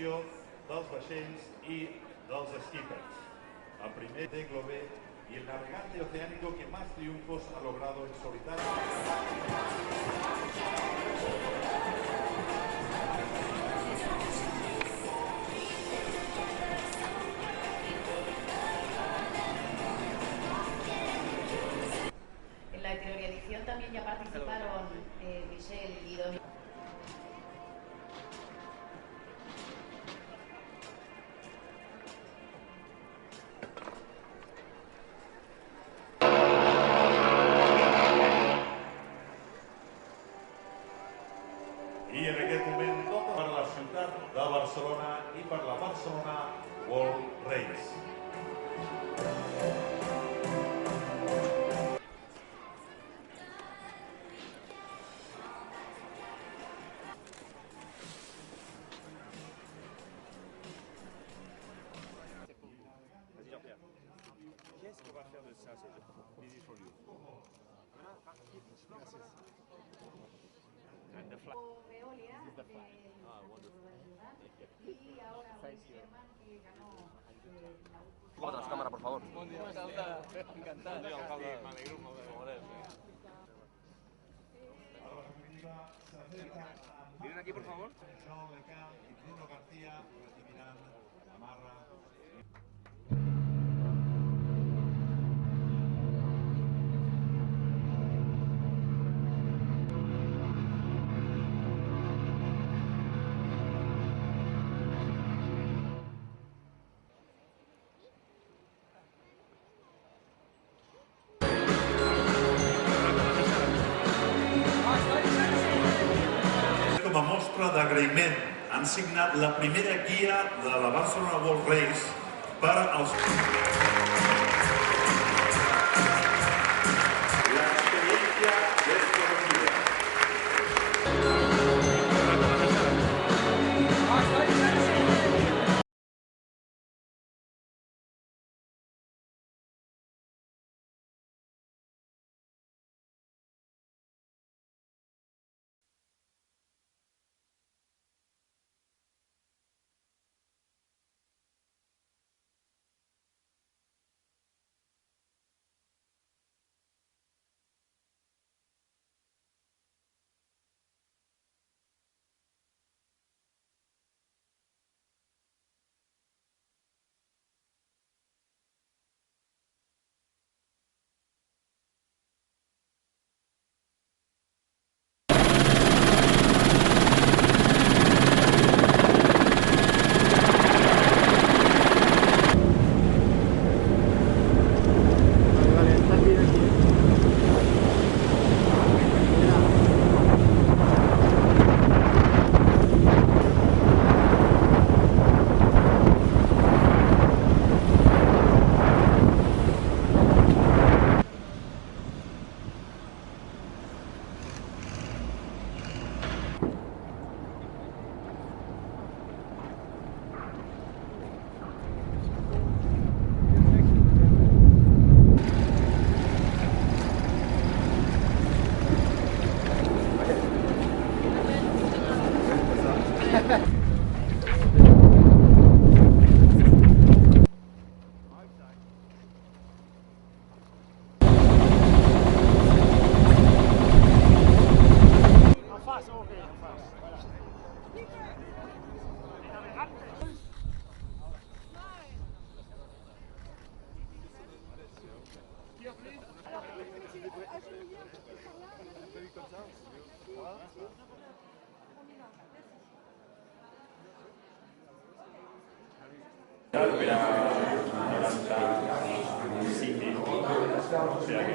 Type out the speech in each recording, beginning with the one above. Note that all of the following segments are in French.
tripulació dels vaixells i dels esquípers. El primer de Globé y el navegante oceánico que más triunfos ha logrado en solitario. En la anterior edición también ya participaron Michelle y Domi. I en aquest moment tot per la ciutat de Barcelona i per la Barcelona World Race. Qu'est-ce qu'on va faire de ça? C'est easy for you. And the flag. Ah, wonderful. Y ahora Sherman, que ganó Otra cámara, por favor. Encantat. M'alegro molt de veure's. Miren aquí, por favor. Jean Lecam i Bruno García recibiran la marra. Com a mostra d'agraïment, han signat la primera guia de la Barcelona World Race per als... L'experiència desconocida. Per a 95 minuts. O sigui que...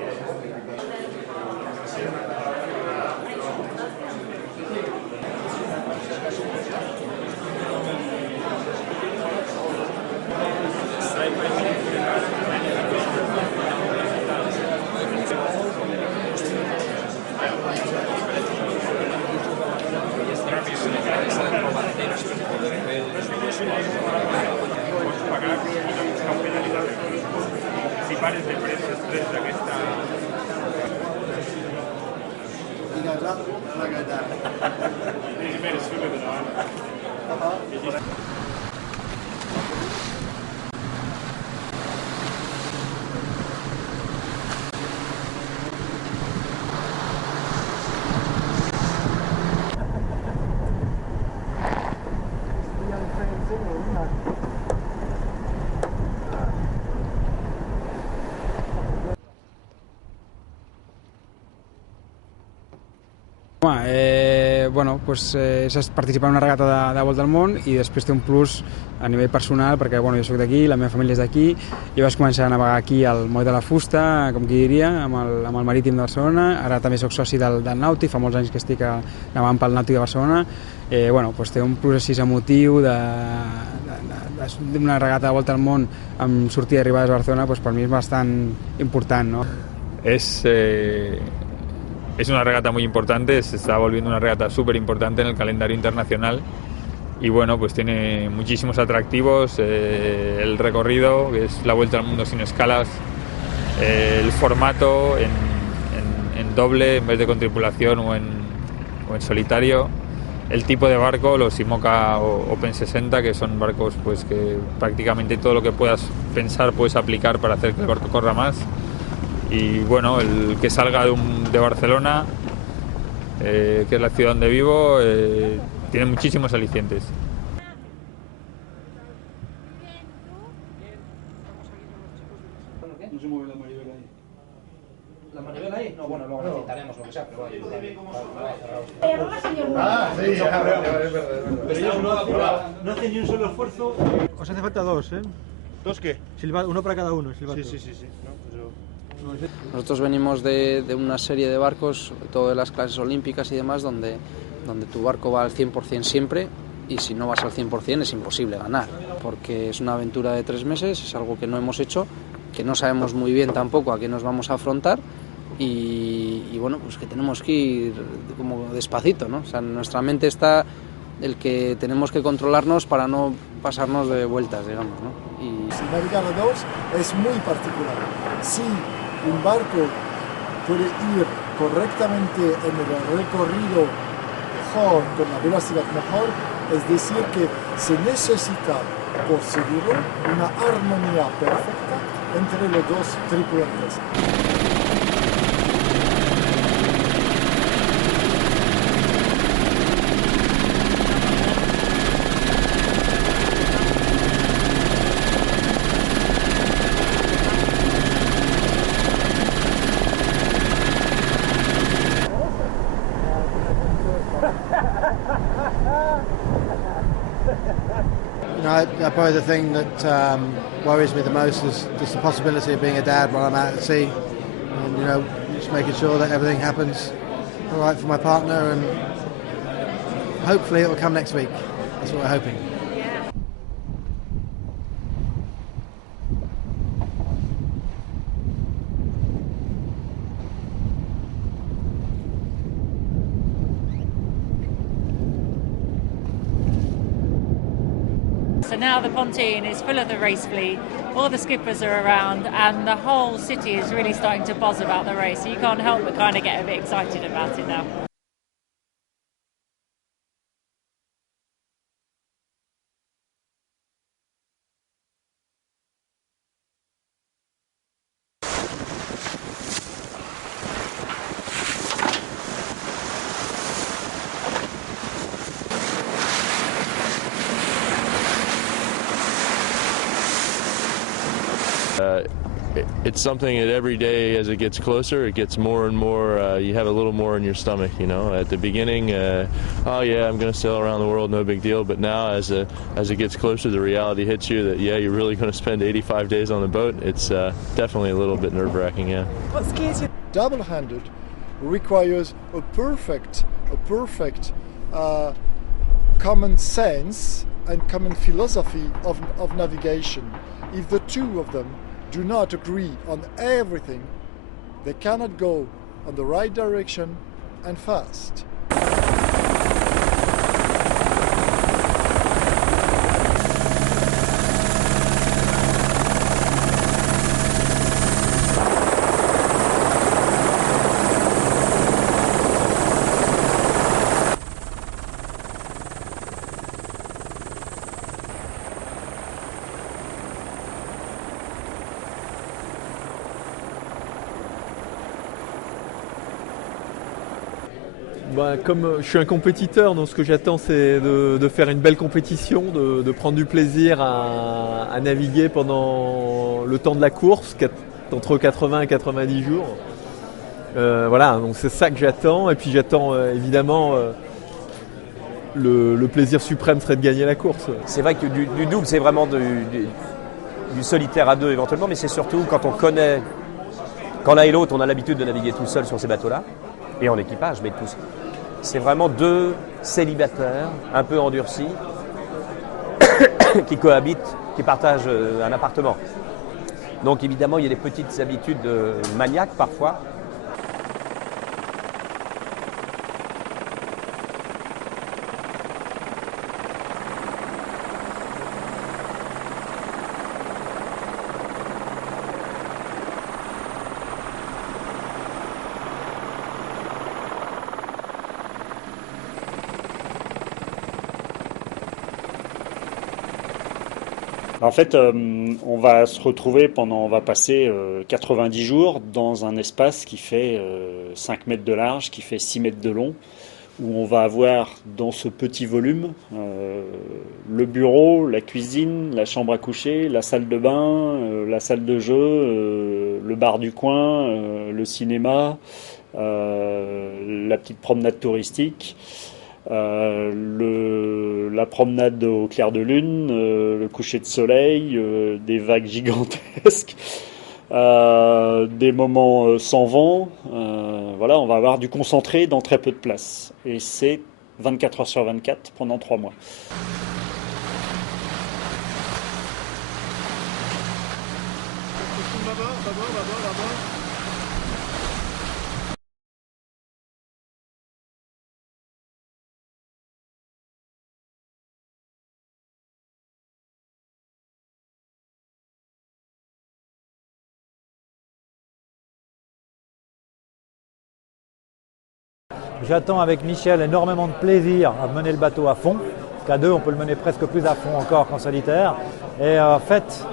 Si pares de pressa després d'aquesta... Digues, la Gaetà. Primera, sí, que Bueno, pues, és participar en una regata de Volta al Món i després té un plus a nivell personal perquè bueno, jo soc d'aquí, la meva família és d'aquí, jo vaig començar a navegar aquí al Moll de la Fusta, com qui diria, amb el Marítim de Barcelona, ara també soc soci del Nàutic, fa molts anys que estic navegant pel Nàutic de Barcelona, bueno, pues té un plus així emotiu d'una regata de Volta al Món amb sortida i arribades a Barcelona, pues per mi és bastant important, ¿no? Es una regata muy importante, se está volviendo una regata súper importante en el calendario internacional y bueno, pues tiene muchísimos atractivos, el recorrido, que es la vuelta al mundo sin escalas, el formato en doble en vez de con tripulación o en solitario, el tipo de barco, los IMOCA Open 60, que son barcos pues que prácticamente todo lo que puedas pensar puedes aplicar para hacer que el barco corra más. Y bueno, el que salga de Barcelona, que es la ciudad donde vivo, tiene muchísimos alicientes. No se mueve la manivela ahí. ¿La manivela ahí? No, bueno, luego la quitaremos, lo que sea, pero bueno. Sí, Pero ellos no hacen ni un solo esfuerzo. Os hace falta dos, ¿eh? ¿Dos qué? Uno para cada uno, silbato. Sí. Nosotros venimos de una serie de barcos, sobre todo de las clases olímpicas y demás, donde tu barco va al 100% siempre y si no vas al 100% es imposible ganar, porque es una aventura de 3 meses, es algo que no hemos hecho, que no sabemos muy bien tampoco a qué nos vamos a afrontar y bueno, pues que tenemos que ir como despacito, ¿no? O sea, en nuestra mente está el que tenemos que controlarnos para no pasarnos de vueltas, digamos, ¿no? Si navegar a dos es muy particular. Si un barco puede ir correctamente en el recorrido mejor, con la velocidad mejor, es decir que se necesita, por seguro, una armonía perfecta entre los dos tripulantes. Probably the thing that worries me the most is just the possibility of being a dad while I'm out at sea, and just making sure that everything happens all right for my partner, and hopefully it will come next week. That's what we're hoping. So now the pontoon is full of the race fleet, all the skippers are around and the whole city is really starting to buzz about the race, so you can't help but kind of get a bit excited about it now. It's something that every day as it gets closer, it gets more and more, you have a little more in your stomach, At the beginning, oh yeah, I'm going to sail around the world, no big deal. But now as it gets closer, the reality hits you that, yeah, you're really going to spend 85 days on the boat. It's definitely a little bit nerve-wracking, yeah. What scares you? Double-handed requires a perfect common sense and common philosophy of navigation. If the two of them do not agree on everything, they cannot go on the right direction and fast. Comme je suis un compétiteur, donc ce que j'attends c'est de faire une belle compétition, de prendre du plaisir à naviguer pendant le temps de la course, entre 80 et 90 jours. Voilà, donc c'est ça que j'attends. Et puis j'attends évidemment le plaisir suprême serait de gagner la course. C'est vrai que du double, c'est vraiment du solitaire à deux éventuellement, mais c'est surtout quand on connaît, quand l'un et l'autre, on a l'habitude de naviguer tout seul sur ces bateaux-là, et en équipage, mais tous. C'est vraiment deux célibataires, un peu endurcis, qui cohabitent, qui partagent un appartement. Donc évidemment, il y a des petites habitudes maniaques parfois. En fait, on va se retrouver on va passer 90 jours dans un espace qui fait 5 mètres de large, qui fait 6 mètres de long, où on va avoir dans ce petit volume le bureau, la cuisine, la chambre à coucher, la salle de bain, la salle de jeu, le bar du coin, le cinéma, la petite promenade touristique. La promenade au clair de lune, le coucher de soleil, des vagues gigantesques, des moments sans vent. Voilà, on va avoir du concentré dans très peu de place. Et c'est 24 heures sur 24 pendant 3 mois. J'attends avec Michel énormément de plaisir à mener le bateau à fond, parce qu'à deux on peut le mener presque plus à fond encore qu'en solitaire. Et en fait,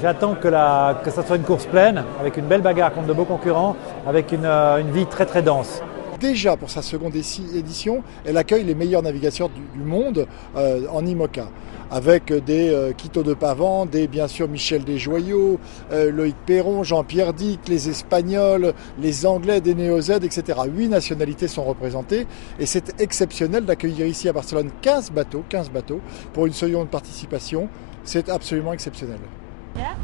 j'attends que ça soit une course pleine, avec une belle bagarre contre de beaux concurrents, avec une vie très très dense. Déjà pour sa seconde édition, elle accueille les meilleures navigateurs du monde en IMOCA, avec des Quito de Pavan, bien sûr Michel Desjoyaux, Loïc Perron, Jean-Pierre Dick, les Espagnols, les Anglais, des Néo-Z, etc. 8 nationalités sont représentées et c'est exceptionnel d'accueillir ici à Barcelone 15 bateaux pour une seconde participation. C'est absolument exceptionnel. Yeah.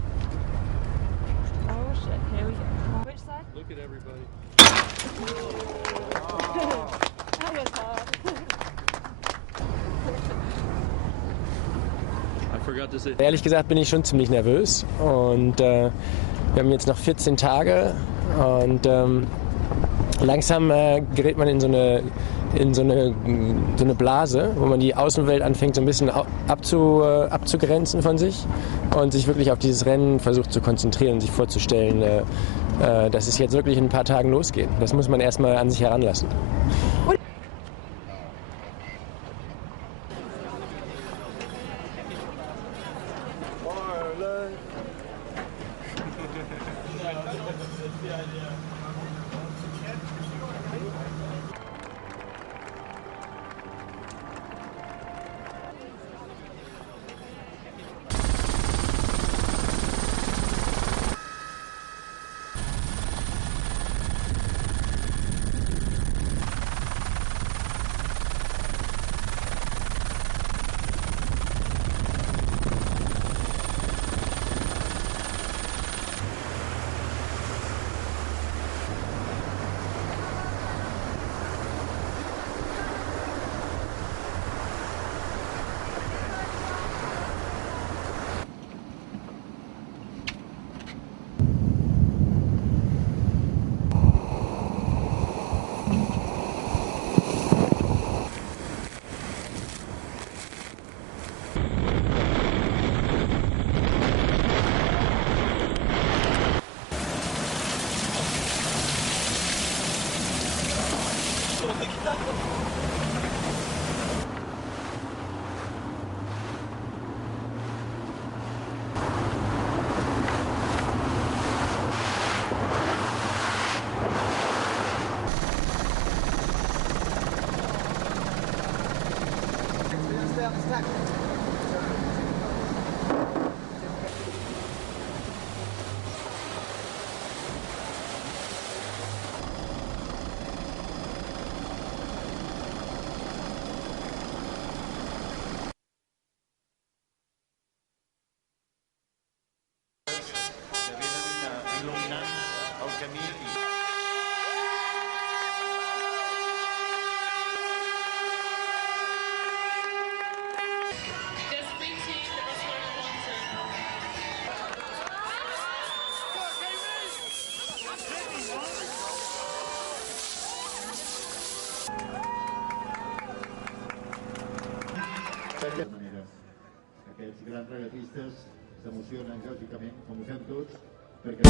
Oh shit, here we go. Which side? Look at everybody. That was hard. Ehrlich gesagt bin ich schon ziemlich nervös und wir haben jetzt noch 14 Tage und langsam gerät man in so eine Blase, wo man die Außenwelt anfängt so ein bisschen abzugrenzen von sich und sich wirklich auf dieses Rennen versucht zu konzentrieren und sich vorzustellen, dass es jetzt wirklich in ein paar Tagen losgeht. Das muss man erstmal an sich heranlassen. camí. Aquests grans regatistes s'emocionen lògicament, com ho fem tots, perquè